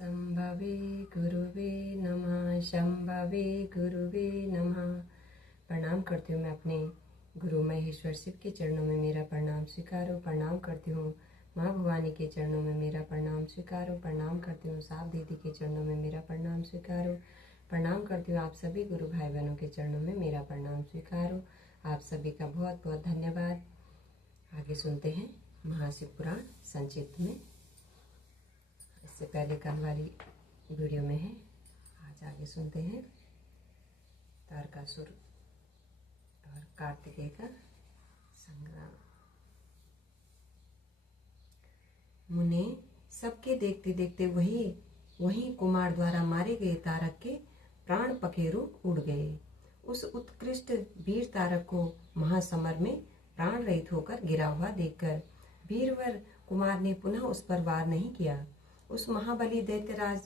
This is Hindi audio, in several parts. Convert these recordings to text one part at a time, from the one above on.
शंभवे गुरुवे नमः। शंभवे गुरुवे नमः। प्रणाम करती हूँ मैं अपने गुरु महेश्वर शिव के चरणों में मेरा प्रणाम स्वीकारो। प्रणाम करती हूँ माँ भवानी के चरणों में मेरा प्रणाम स्वीकारो। प्रणाम करती हूँ साफ दीदी के चरणों में मेरा प्रणाम स्वीकारो। प्रणाम करती हूँ आप सभी गुरु भाई बहनों के चरणों में मेरा प्रणाम स्वीकारो। आप सभी का बहुत बहुत धन्यवाद। आगे सुनते हैं महाशिव पुराण संक्षिप्त में। इससे पहले कल वाली वीडियो में है, आज आगे सुनते हैं तारकासुर और कार्तिकेय का संग्राम। मुने सबके देखते देखते वही कुमार द्वारा मारे गए तारक के प्राण पखेरु उड़ गए। उस उत्कृष्ट वीर तारक को महासमर में प्राण रहित होकर गिरा हुआ देखकर वीरवर कुमार ने पुनः उस पर वार नहीं किया। उस महाबली दैत्यराज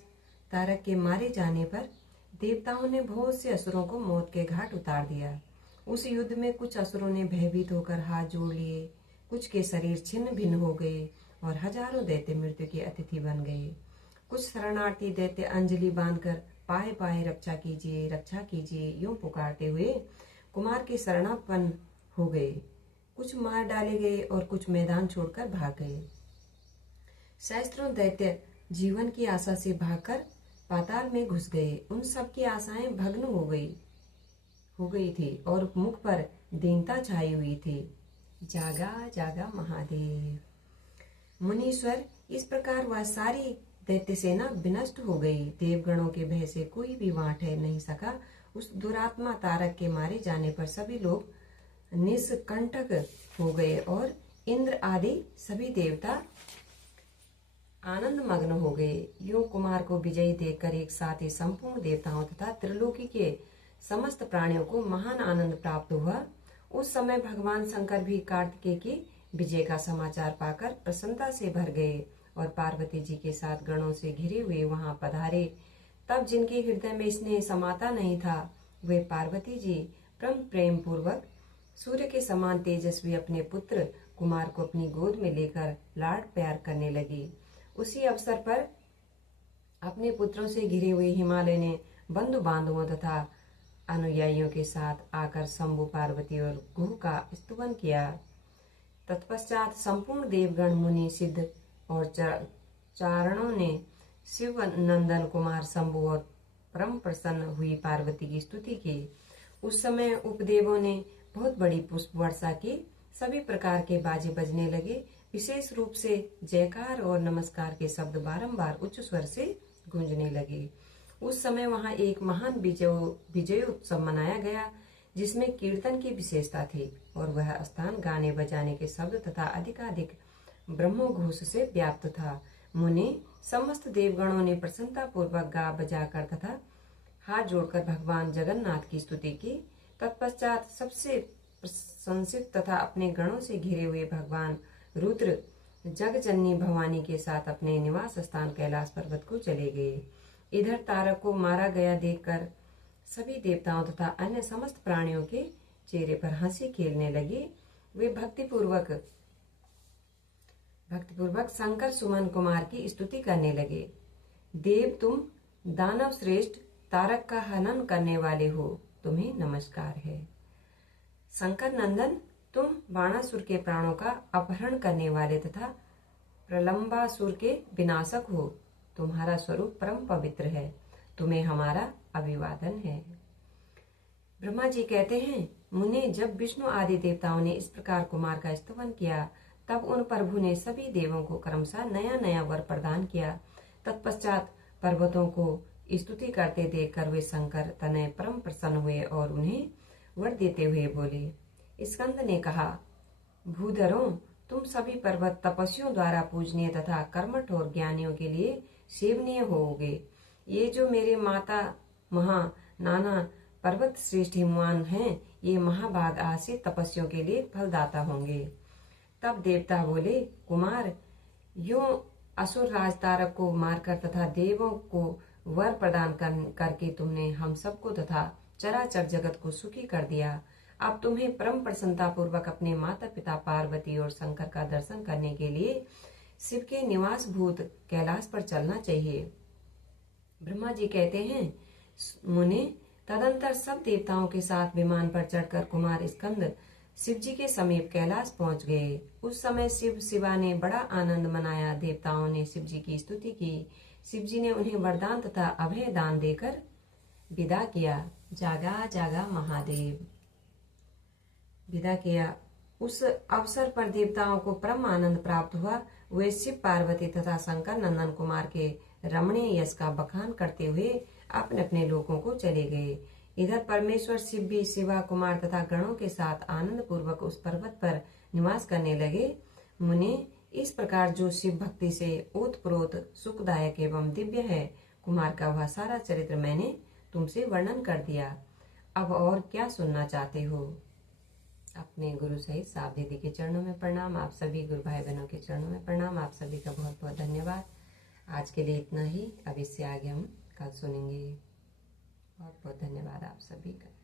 तारक के मारे जाने पर देवताओं ने बहुत से असुरों को मौत के घाट उतार दिया। उस युद्ध में कुछ असुरों ने भयभीत होकर हाथ जोड़ लिए, कुछ के शरीर छिन्न भिन्न हो गए और हजारों दैत्य मृत्यु के अतिथि बन गए। कुछ शरणार्थी दैत्य अंजलि बांधकर पाए पाए रक्षा कीजिए यूं पुकारते हुए कुमार के शरणापन्न हो गए। कुछ मार डाले गए और कुछ मैदान छोड़कर भाग गए। सहस्त्रों दैत्य जीवन की आशा से भागकर पाताल में घुस गए। उन सब की आशाएं भग्न हो गई थी और मुख पर दीनता छाई हुई थी। जागा जागा महादेव। मुनीश्वर, इस प्रकार वह सारी दैत्य सेना विनष्ट हो गई। देवगणों के भय से कोई भी वहां ठहर नहीं सका। उस दुरात्मा तारक के मारे जाने पर सभी लोग निष्कंटक हो गए और इंद्र आदि सभी देवता आनंद मग्न हो गए। यूं कुमार को विजयी देखकर एक साथ ही संपूर्ण देवताओं तथा त्रिलोकी के समस्त प्राणियों को महान आनंद प्राप्त हुआ। उस समय भगवान शंकर भी कार्तिकेय की विजय का समाचार पाकर प्रसन्नता से भर गए और पार्वती जी के साथ गणों से घिरे हुए वहां पधारे। तब जिनके हृदय में स्नेह समाता नहीं था, वे पार्वती जी परम प्रेम पूर्वक सूर्य के समान तेजस्वी अपने पुत्र कुमार को अपनी गोद में लेकर लाड प्यार करने लगी। उसी अवसर पर अपने पुत्रों से घिरे हुए हिमालय ने बंधु बांधवों तथा अनुयायियों के साथ आकर शंभु, पार्वती और गुह का स्तुवन किया। तत्पश्चात संपूर्ण देवगण, मुनि, सिद्ध और चारणों ने शिव नंदन कुमार शंभु और परम प्रसन्न हुई पार्वती की स्तुति की। उस समय उपदेवों ने बहुत बड़ी पुष्प वर्षा की। सभी प्रकार के बाजे बजने लगे। विशेष रूप से जयकार और नमस्कार के शब्द बारंबार उच्च स्वर से गूंजने लगे। उस समय वहां एक महान विजय उत्सव मनाया गया, जिसमें कीर्तन की विशेषता थी और वह स्थान गाने बजाने के शब्द तथा अधिकाधिक ब्रह्मघोष से व्याप्त था। मुनि समस्त देवगणों ने प्रसन्नता पूर्वक गा बजाकर तथा हाथ जोड़कर भगवान जगन्नाथ की स्तुति की। तत्पश्चात सबसे प्रशंसित तथा अपने गणों से घिरे हुए भगवान रुद्र जगजननी भवानी के साथ अपने निवास स्थान कैलाश पर्वत को चले गए। इधर तारक को मारा गया देखकर सभी देवताओं तथा अन्य समस्त प्राणियों के चेहरे पर हंसी खेलने लगी। वे भक्तिपूर्वक शंकर सुमन कुमार की स्तुति करने लगे। देव, तुम दानव श्रेष्ठ तारक का हनन करने वाले हो, तुम्हें नमस्कार है। शंकर नंदन, तुम बाणासुर के प्राणों का अपहरण करने वाले तथा प्रलंबासुर के विनाशक हो। तुम्हारा स्वरूप परम पवित्र है, तुम्हें हमारा अभिवादन है। ब्रह्मा जी कहते हैं, मुने, जब विष्णु आदि देवताओं ने इस प्रकार कुमार का स्तुवन किया, तब उन प्रभु ने सभी देवों को क्रमशः नया नया वर प्रदान किया। तत्पश्चात पर्वतों को स्तुति करते देखकर वे शंकर तनय परम प्रसन्न हुए और उन्हें वर देते हुए बोले। स्कंद ने कहा, भूधरों, तुम सभी पर्वत तपस्वियों द्वारा पूजनीय तथा कर्मठ और ज्ञानियों के लिए सेवनीय होोगे। ये जो मेरे माता नाना पर्वत श्रेष्ठ हिमवान हैं, ये महाभाग आश्रित तपस्वियों के लिए फलदाता होंगे। तब देवता बोले, कुमार, यूं असुर राज तारक को मारकर तथा देवों को वर प्रदान करके तुमने हम सबको तथा चराचर जगत को सुखी कर दिया। अब तुम्हें परम प्रसन्नता पूर्वक अपने माता पिता पार्वती और शंकर का दर्शन करने के लिए शिव के निवास भूत कैलाश पर चलना चाहिए। ब्रह्मा जी कहते हैं, मुने तदंतर सब देवताओं के साथ विमान पर चढ़कर कुमार स्कंद शिव जी के समीप कैलाश पहुंच गए। उस समय शिवा ने बड़ा आनंद मनाया। देवताओं ने शिव जी की स्तुति की। शिव जी ने उन्हें वरदान तथा अभय दान देकर विदा किया। जागा जागा महादेव विदा किया। उस अवसर पर देवताओं को परम आनंद प्राप्त हुआ। वे शिव, पार्वती तथा शंकर नंदन कुमार के रमणीय यश का बखान करते हुए अपने अपने लोकों को चले गए। इधर परमेश्वर शिव भी शिवा, कुमार तथा गणों के साथ आनंद पूर्वक उस पर्वत पर निवास करने लगे। मुने, इस प्रकार जो शिव भक्ति से ओतप्रोत सुखदायक एवं दिव्य है, कुमार का वह सारा चरित्र मैंने तुमसे वर्णन कर दिया। अब और क्या सुनना चाहते हो? अपने गुरु सहित साव दीदी के चरणों में प्रणाम। आप सभी गुरु भाई बहनों के चरणों में प्रणाम। आप सभी का बहुत बहुत धन्यवाद। आज के लिए इतना ही। अब इससे आगे हम कल सुनेंगे। बहुत बहुत धन्यवाद आप सभी का।